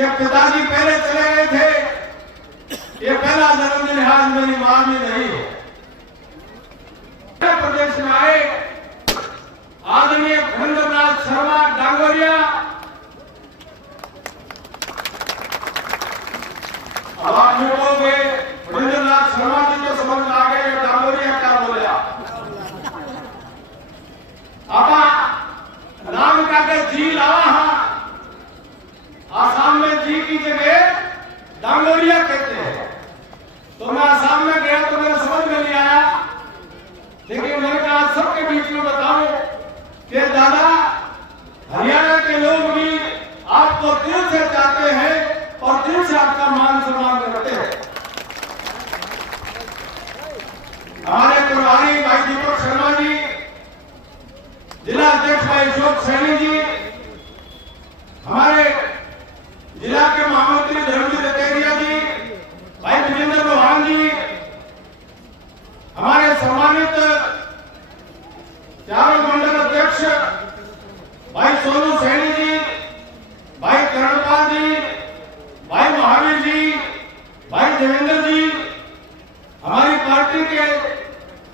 कि पिताजी पहले चले गए थे, ये पहला जन्मदिन आज मेरी मां भी नहीं है। प्रदेश में आए आदरणीय भूपेंद्रनाथ शर्मा डांगोरिया, अब आप बोलोगे भूपेंद्रनाथ शर्मा जी को समझ में आ गए डांगोरिया क्या बोला। आपा नाम का के जी लावा, हाँ आसाम में जी की जगह डांगोरिया कहते हैं। तो मैं आसाम में गया तो मेरे समझ में नहीं आया, लेकिन मैंने कहा सबके बीच में बताऊं कि दादा हरियाणा के लोग भी आपको दिल से चाहते हैं और दिल से आपका मान सम्मान करते हैं। हमारे प्रभारी भाई दीपक शर्मा जी, जिला अध्यक्ष भाई अशोक सैनी जी, हमारे जिला के महामंत्री धर्मवीर रतेरिया जी, भाई विजेंद्र लोहान जी, हमारे सम्मानित चारों मंडल अध्यक्ष भाई सोनू सैनी जी, भाई करणपाल जी, भाई महावीर जी, भाई देवेंद्र जी, हमारी पार्टी के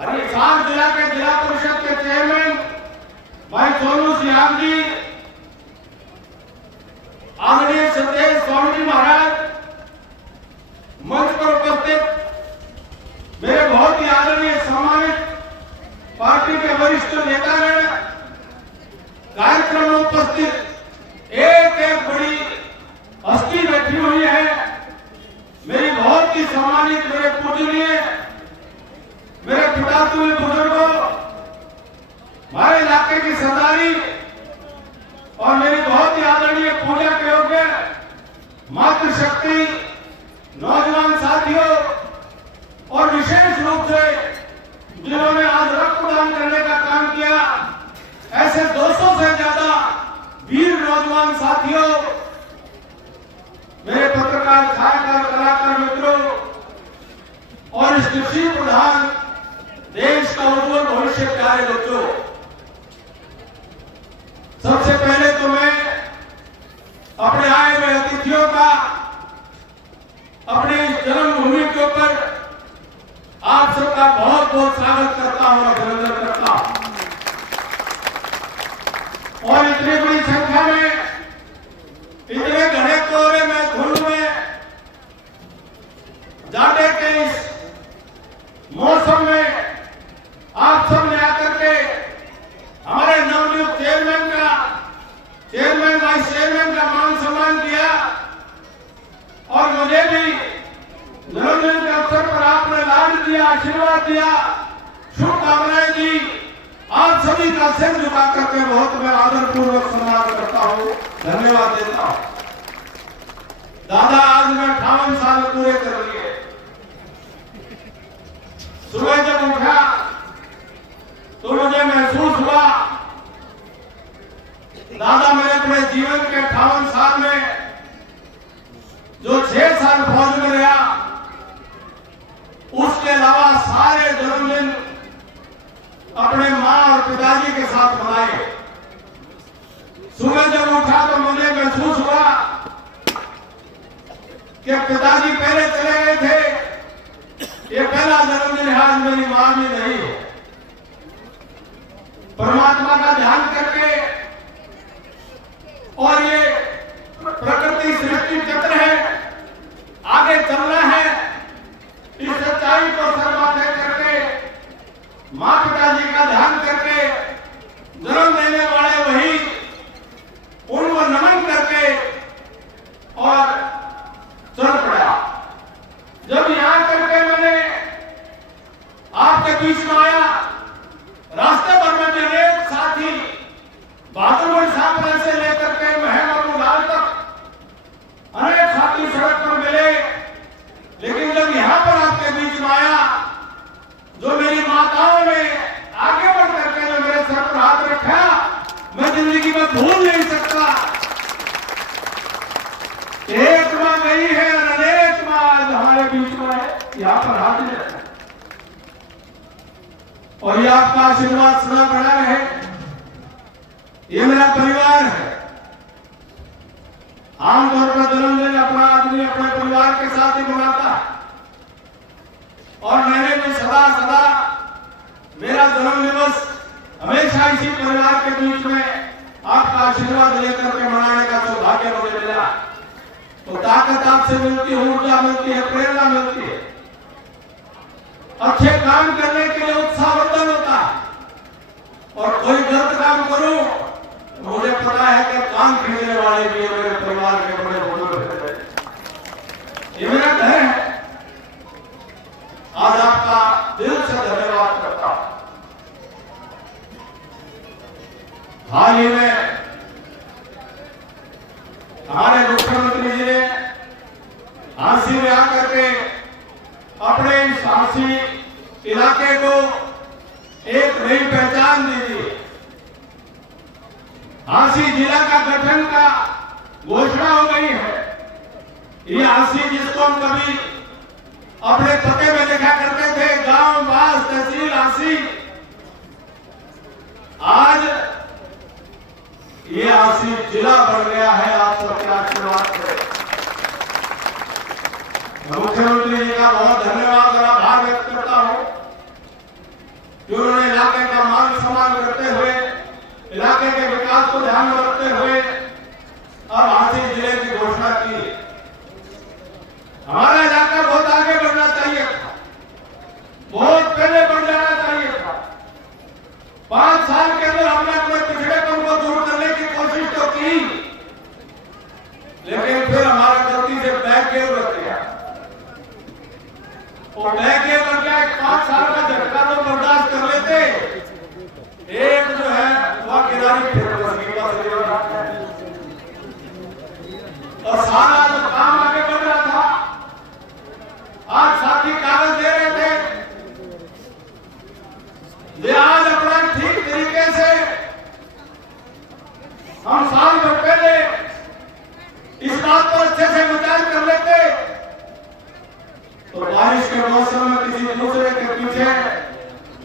हरियाणा जिला के जिला परिषद के चेयरमैन भाई सोनू सियाम जी, आदरणीय सतेज स्वामी जी महाराज, मंच पर उपस्थित मेरे बहुत ही आदरणीय सम्मानित पार्टी के वरिष्ठ नेतागण, कार्यक्रम में उपस्थित एक एक बड़ी हस्ती बैठी हुई है, मेरी बहुत ही सम्मानित मेरे पूजनीय मेरे पितातुल्य बुजुर्गों, हमारे इलाके की सरदारी और मेरी बहुत ही आदरणीय पूजा के योग्य मातृशक्ति नौजवान साथियों, और विशेष रूप से जिन्होंने आज रक्तदान करने का काम किया, ऐसे 200 से ज्यादा वीर नौजवान साथियों, मेरे पत्रकार छायाकार कलाकार मित्रों और इस कृषि प्रधान देश का उज्जवल भविष्य प्यारे बच्चों, सबसे पहले तो मैं अपने आए हुए अतिथियों का अपनी जन्मभूमि के ऊपर आप सबका बहुत बहुत स्वागत करता हूं, अभिनंदन करता हूं। और इतनी बड़ी संख्या में, इतने घने कोहरे में, धुंध में, जाड़े के इस मौसम में आप सब ने आकर के हमारे नवनियुक्त चेयरमैन वाइस चेयरमैन का मान सम्मान किया, और मुझे भी जन्मदिन के अवसर पर आपने लाड दिया, आशीर्वाद दिया, शुभकामनाएं दी। आप सभी का सिर झुका करके बहुत मैं आदरपूर्वक सम्मान करता हूं, धन्यवाद देता हूं। दादा आज मैं 58 साल पूरे कर लिए। सुबह जब उठा तो मुझे महसूस हुआ दादा मैंने अपने जीवन के 58 साल में जो 6 साल फौज में रहा, उसके अलावा सारे जन्मदिन अपने मां और पिताजी के साथ मनाए। सुबह जब उठा तो मुझे महसूस हुआ कि पिताजी पहले चले गए थे, ये पहला जन्मदिन आज मेरी मां भी नहीं है। परमात्मा का ध्यान करके, और ये प्रकृति सृष्टि चक्र है, आगे चलना है, इस सच्चाई को सर माथे करके, मां पिताजी का ध्यान करके, जन्म देने वाले वही, उनको नमन करके और चल पड़ा। जब यहां करके मैंने आपके बीच में आया, रास्ते भर में मेरे एक साथी बहादुर साहब से लेकर के महमूदाल तक अनेक साथी सड़क पर मिले, लेकिन जब यहां पर आपके बीच में आया, जो मेरी माताओं ने आगे बढ़ करके जो मेरे सर पर हाथ रखा, मैं जिंदगी में भूल नहीं सकता। एक मां गई है और अनेक मां आज हमारे बीच में यहां पर हाजिर है, और ये आपका आशीर्वाद सदा बना रहे। ये मेरा परिवार है। आमतौर पर जन्मदिन अपना आदमी अपने परिवार के साथ ही मनाता है, और मैंने भी सदा सदा मेरा जन्म दिवस हमेशा इसी परिवार के बीच में आपका आशीर्वाद लेकर के मनाने का सौभाग्य मुझे मिला। तो ताकत आपसे मिलती है, ऊर्जा मिलती है, प्रेरणा मिलती है, अच्छे काम करने के लिए उत्साहवर्धन होता है। और कोई गलत काम करूं तो मुझे पता है कि काम खींचने वाले भी मेरे परिवार के बड़े बुजुर्ग हैं। ये मेरा घर है। आज आपका दिल से धन्यवाद करता हूं। हाल ही में हमारे मुख्यमंत्री जी ने झांसी में आकर के अपने इस झांसी इलाके को एक नई पहचान दी थी। झांसी जिला का गठन का घोषणा हो गई है। ये झांसी जिसको हम कभी अपने पते में लिखा करते थे गांव बास तहसील झांसी, आज ये झांसी जिला बन गया है। आप सबके आशीर्वाद से मुख्यमंत्री जी का बहुत धन्यवाद और आभार व्यक्त करता हूं कि उन्होंने इलाके का मान सम्मान करते हुए, इलाके के विकास को ध्यान में रखते हुए अब झांसी जिले की घोषणा की। हमारा इलाका बहुत आगे बढ़ना चाहिए था, बहुत पहले बढ़ जाना चाहिए था। 5 साल के अंदर हमने अपने पिछड़ेपन को दूर करने की कोशिश तो की, लेकिन फिर हमारा गलती से बैक गियर लग गया। और बैक गियर लग गया, 5 साल का झटका तो बर्दाश्त कर लेते, एक जो है वह किनारी फिर और सारा जो काम आगे बढ़ रहा था, आज साथी कागज दे रहे थे, ये आज अपना ठीक तरीके से हम साल भर पहले इस बात पर अच्छे से विचार कर लेते तो बारिश के मौसम में किसी दूसरे के पीछे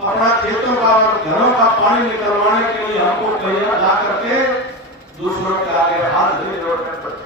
अपना खेतों का और घरों का पानी निकलवाने के लिए हमको कहीं जा करके दूसरों के आगे हाथ नहीं जोड़ने पड़ते।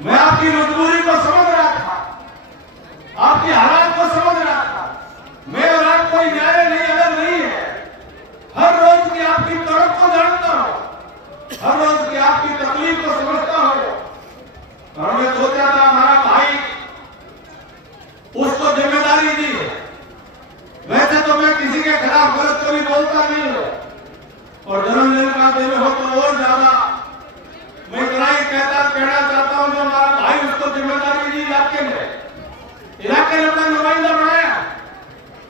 मैं आपकी मजबूरी को समझ रहा था, आपकी हालात को समझ रहा था। मैं और आप कोई न्याय नहीं अलग नहीं है। हर रोज की आपकी तड़प को जानता हूं, हर रोज की आपकी तकलीफ को समझता हूं। और मैं सोचा था हमारा भाई, उसको जिम्मेदारी दी है। वैसे तो मैं किसी के खिलाफ गलत कभी बोलता नहीं हूं, और जन्मदिन का दिन हो तो और ज्यादा मैं इतना ही कहना चाहता हूं, जो हमारा भाई उसको जिम्मेदारी दी इलाके ने अपना नुमाइंदा बनाया।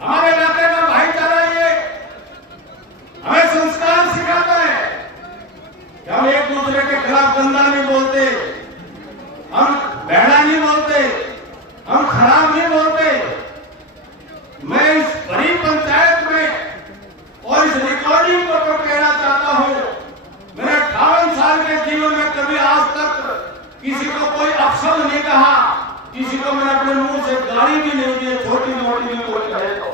हमारे इलाके का भाईचारा ये हमें संस्कार सिखाता है कि हम एक दूसरे के खिलाफ गंदा नहीं बोलते, हम बहरा नहीं बोलते, हम खराब नहीं बोलते। मैं इस बड़ी पंचायत में और इस रिकॉर्डिंग को कहना चाहता हूं, मेरे 58 साल के जीवन में कभी आज तक किसी को कोई अपशब्द नहीं कहा, किसी को मैंने अपने मुंह से गाली भी नहीं दी, छोटी मोटी भी कोई कहे तो।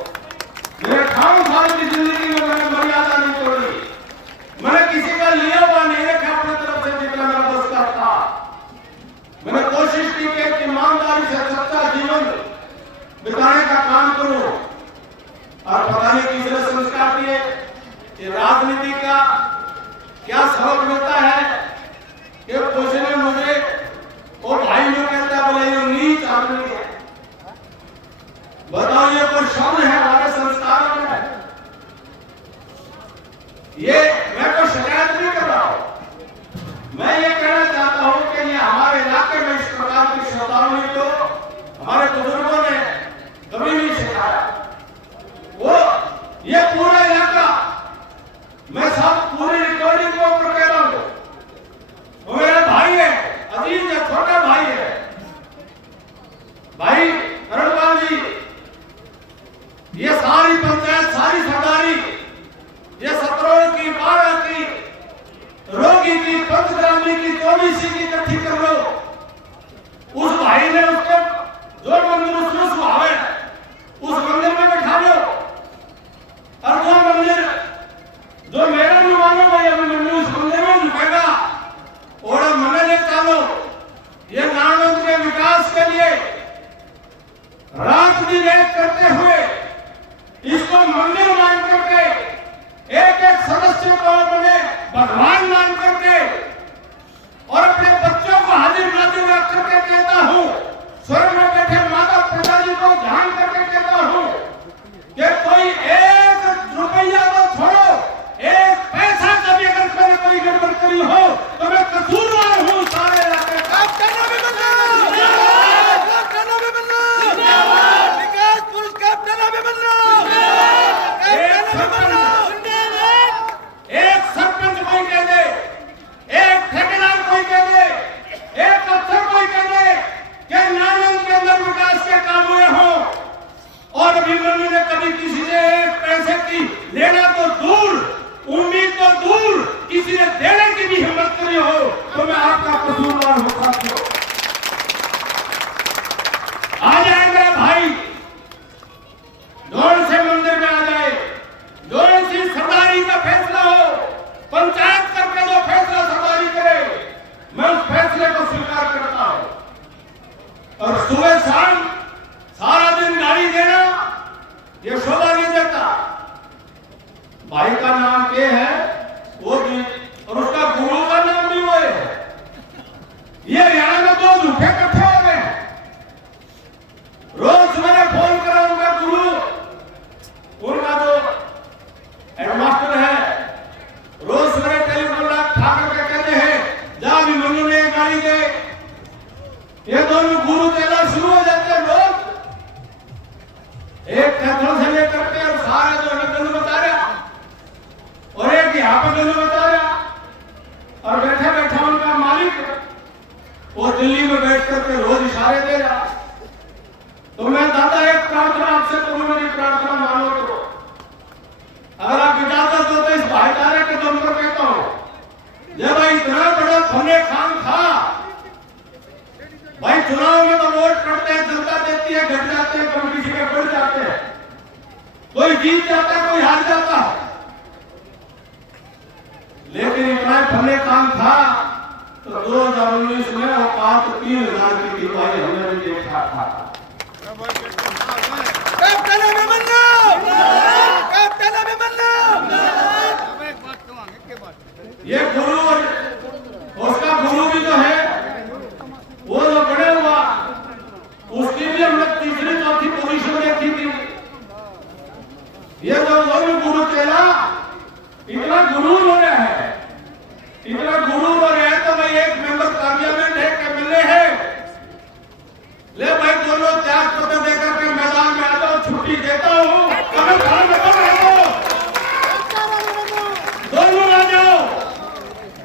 मेरे 58 साल की जिंदगी में मैंने मर्यादा नहीं तोड़ी, मैंने किसी का लिया हुआ नहीं रखा अपनी तरफ से जितना मेरा बस का था। मैंने कोशिश की कि एक ईमानदारी से सच्चा जीवन बिताने का काम करूं। और पता नहीं किसने संस्कार दिए कि राजनीति का क्या सबक मिलता है कि कुछ ने मुझे वो भाई जो कहता है बोले ये नीच आदमी है। बताओ ये कोई शब्द है हमारे संस्कारों में? ये मैं कोई शिकायत नहीं कर रहा हूं, मैं ये कहना चाहता हूं कि ये हमारे इलाके में इस प्रकार की शब्दावली तो हमारे बुजुर्गों ने कभी नहीं सिखाया। वो ये पूरा इलाका, मैं सब पूरी रिकॉर्डिंग को ऊपर कह रहा हूं, वो मेरा भाई है, अजीज है, छोटा भाई है। भाई करणपाल जी, ये सारी पंचायत, सारी सरदारी, ये 17 की, 12 की, रोगी की, पंचग्रामी की, 24 की इकट्ठी कर लो। उस भाई ने उसको जो मंदिर उसमें सुहावे उस मंदिर में बैठा लो, और जो मंदिर जो मेरा नहीं मानो भाई अभी मंदिर उस मंदिर में झुकेगा और मैंने विकास के लिए रात दिन एक करते हुए इसको मंदिर मान करके एक एक सदस्य को अपने भगवान मान करके और अपने बच्चों को हाजिर नाजिर रख करके कहता हूं, स्वर्ग में बैठे माता पिता जी को ध्यान करके कहता हूं कि कोई एक रुपया तो छोड़ो, एक पैसा का भी अगर मैंने कोई गड़बड़ करी हो तो मैं कसूरवार हूं सारे इलाके का। एक सरपंच कोई कह दे, एक ठेकेदार कोई कह दे, एक अफसर कोई कह दे कि नालंद के अंदर विकास के काम हुए हों और अभिमन्यु ने कभी किसी से एक पैसे की लेना तो दूर, उम्मीद तो दूर, किसी ने देने की भी हिम्मत करी हो तो मैं आपका कसूरवार होता हूं। आ जाए मेरे भाई, दौड़ से मंदिर में आ जाए, दौड़ से सरदारी का फैसला हो, पंचायत करके जो फैसला सरदारी करे मैं उस फैसले को स्वीकार करता हूं। और सुबह शाम सारा दिन गाड़ी देना ये शोभा नहीं देता। भाई का नाम क्या है वो भी, और उसका गुरु का नाम भी वो है। ये हरियाणा में दो झूठे इकट्ठे हो गए। रोज मैंने फोन करा उनका गुरु, उनका जो हेडमास्टर है, रोज मेरे टेलीफोन उठा करके कहते हैं जा अभिमन्यु ने गाड़ी दे। ये दोनों गुरु चेला शुरू हो जाते हैं लोग, एक कैथल से लेकर के और सारे जो गंद बता रहा और एक यहाँ पर गंद बता रहा, और बैठे बैठा उनका मालिक वो दिल्ली में बैठ करके रोज इशारे दे रहा। तो मैं दादा एक प्रार्थना आपसे करूं, मेरी प्रार्थना मानो तो, अगर आप इजाजत दो तो इस भाईचारे के दम पर कहता हूं, जब भाई इतना बड़ा फने खान था भाई, चुनाव में तो वोट पड़ते हैं, जनता देती है, घट जाते हैं, कभी किसी के बढ़ जाते हैं, कोई जीत जाता है, कोई हार जाता है, लेकिन इतना फने खान था तो 2019 में औकात 3000 की टिकवाई हमने भी देखा था। ये गुरु और उसका गुरु भी जो है वो जो बड़े हुआ उसकी भी हमने तीसरी चौथी पोजीशन देखी थी। ये जो दोनों गुरु चेला इतना गुरु हो रहा है, इतना गुरु हो रहा है तो भाई एक मेंबर पार्लियामेंट है, एमएलए है, ले भाई दोनों त्याग पत्र देकर के मैदान में आ जाओ, छुट्टी देता हूं, अगर घर में दोनों आ जाओ,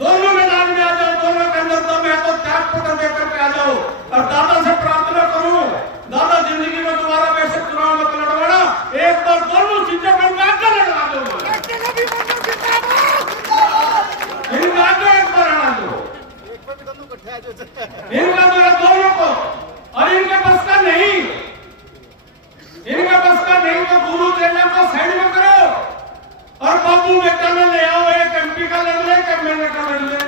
दोनों मैदान में आ जाओ, दोनों के अंदर दम है तो त्याग पत्र देकर के आ जाओ। और दादा से प्रार्थना करूं, दादा जिंदगी में दोबारा वैसे चुनाव मत लड़वाना, एक बार दोनों चीजें में आकर लगा दो, इनका आगे एक बार आना दो, इनका दोनों को, और इनके बस का नहीं, इनके बस का नहीं तो गुरु चेला को साइड में करो और बाबू बेटा में ले आओ, एक एमपी का ले लो, एक एमएलए का ले लो,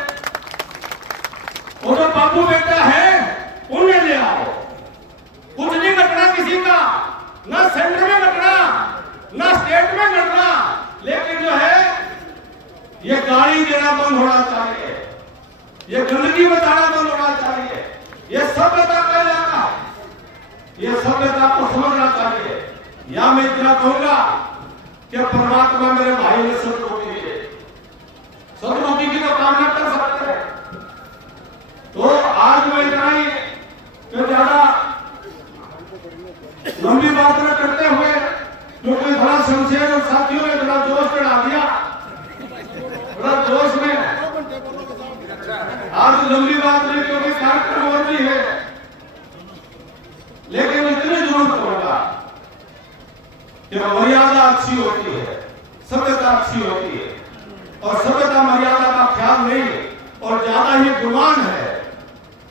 वो जो बाबू बेटा है उन्हें ले आओ। कुछ नहीं घटना किसी का, ना सेंटर में घटना, ना स्टेट में घटना, लेकिन जो है ये गाड़ी देना बंद होना चाहिए, ये गंदगी बताना बंद होना चाहिए, ये सभ्यता का इलाका, ये सभ्यता को समझना चाहिए। या मैं इतना कहूंगा कि परमात्मा मेरे भाई ने सदबुद्धि दी है, सदबुद्धि की तो कामना कर सकते हैं। तो आज मैं इतना ही ज्यादा लंबी बात न करते हुए, क्योंकि बड़ा शमशेर और साथियों ने बड़ा जोश चढ़ा दिया, बड़ा जोश में आज लंबी बात नहीं क्योंकि कार्यक्रम और भी है, लेकिन इतनी जरूरत होगा कि मर्यादा अच्छी होती है, सभ्यता अच्छी होती है, और सभ्यता मर्यादा का ख्याल नहीं और ज्यादा ही गुमान है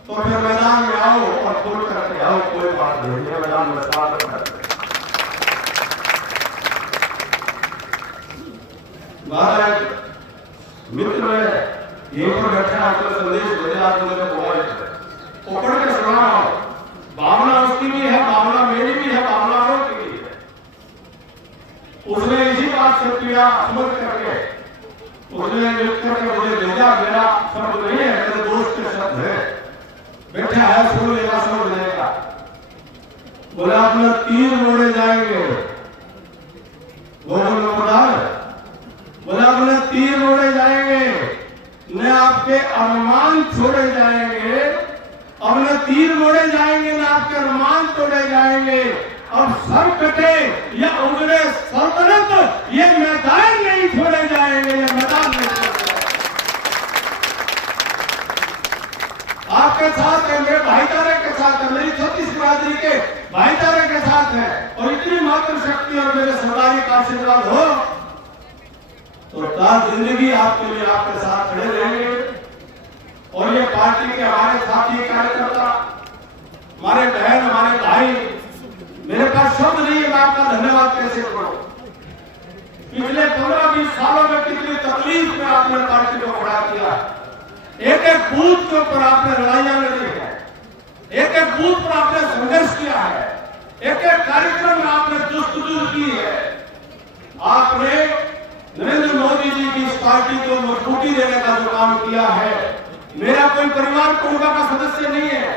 तो फिर मैदान में आओ और खोल करके आओ, कोई बात नहीं है, मैदान में स्वागत करते मित्र यहीं पर बैठे आपको संदेश भेजा, आप लोगों को पकड़ के सुना है सुन लेगा, समझ लेगा। बोले अपने 3 मोड़े जाएंगे, बोले अपने 3 मोड़े जाएंगे, न आपके अरमान छोड़े जाएंगे। अपने 3 मोड़े जाएंगे, न आपके अरमान तोड़े जाएंगे। अब सर कटे या उगड़े सल्तनत, ये मैदान नहीं छोड़े जाएंगे, ये मैदान नहीं छोड़े जाएंगे। आपके साथ है, मेरे भाईचारे के साथ है, मेरी 36 बिरादरी के भाईचारे के साथ है। और इतनी मात्र शक्ति और मेरे सरदारी का आशीर्वाद हो तो सारी जिंदगी आपके लिए आपके साथ खड़े रहेंगे। और ये पार्टी के हमारे साथी कार्यकर्ता, हमारे बहन, हमारे भाई, मेरे पास शब्द नहीं है, मैं आपका धन्यवाद कैसे करूं। पिछले 15-20 सालों में कितनी तकलीफ में आपने पार्टी को खड़ा किया। एक एक बूथ के ऊपर आपने लड़ाइयां लड़ी है, एक एक बूथ पर आपने संघर्ष किया है, एक एक कार्यक्रम में आपने जस्तुजू की है। आपने नरेंद्र मोदी जी की इस पार्टी को मजबूती देने का जो काम किया है, मेरा कोई परिवार कुटुंबा का सदस्य नहीं है,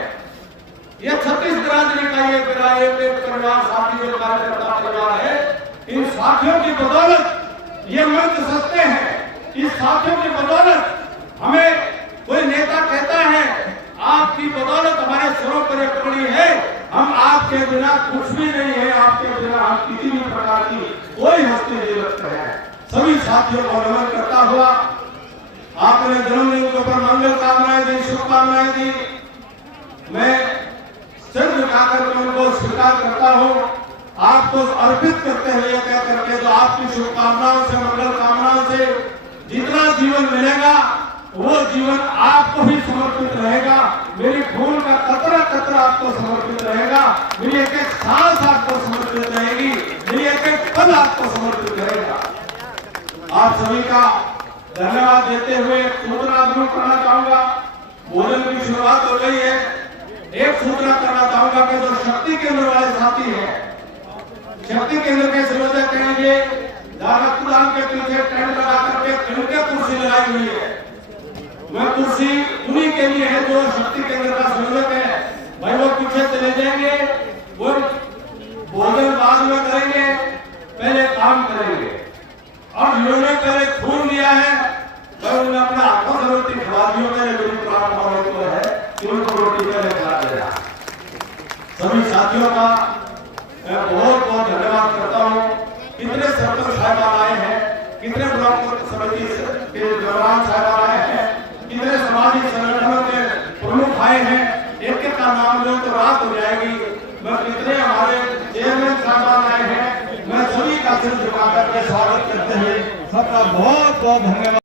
ये 36 बिरादरी का ये परिवार, साथी जो कार्यकर्ता परिवार है, इन साथियों की बदौलत ये मंच सस्ते हैं। इस साथियों की बदौलत हमें कोई नेता कहता है आपकी बदौलत हमारे सरों पर एक पड़ी है, हम आपके बिना कुछ भी नहीं है, आपके बिना हम किसी भी प्रकार की कोई हस्ती नहीं रखते हैं। सभी साथियों को नमन करता हुआ आपने जन्मदिन के ऊपर मंगल कामनाएं दी, शुभकामनाएं दी, मैं सिर झुकाकर उनको स्वीकार करता हूँ। आपको अर्पित करते हुए कह करके जो आपकी शुभकामनाओं से, मंगल कामनाओं से जितना जीवन मिलेगा वो जीवन आपको ही समर्पित रहेगा। मेरी खून का कतरा कतरा आपको समर्पित रहेगा, मेरी एक एक सांस आपको समर्पित रहेगी, मेरी एक एक पल आपको समर्पित रहेगा। आप सभी का धन्यवाद देते हुए सूचना जरूर करना चाहूंगा। भोजन की शुरुआत हो गई है। एक सूचना करना चाहूंगा कि जो शक्ति केंद्र वाले साथी हैं, शक्ति केंद्र के संयोजक कहेंगे रक्तदान के पीछे टेंट लगा करके उनके कुर्सी लगाई हुई है। मैं कुर्सी उन्हीं के लिए है जो शक्ति केंद्र का संयोजक है, भाई वो पीछे चले जाएंगे, वो भोजन बाद में करेंगे, पहले काम करेंगे। और जिन्होंने पहले खून दिया है वह उन्होंने अपने हाथों से रोटी खिला दी है, मेरी प्रार्थना तो है कि उनको रोटी पहले खिला देगा। सभी साथियों का मैं बहुत बहुत धन्यवाद करता हूँ। कितने सरपंच साहब आए हैं, कितने ब्लॉक समिति के जवान साहब आए हैं, कितने सामाजिक संगठनों के प्रमुख आए हैं, एक एक का नाम लो तो रात हो जाएगी। मैं कितने हमारे चेयरमैन साहब आए हैं, मैं सभी का सिर झुका करके स्वागत करते हुए सबका बहुत बहुत धन्यवाद।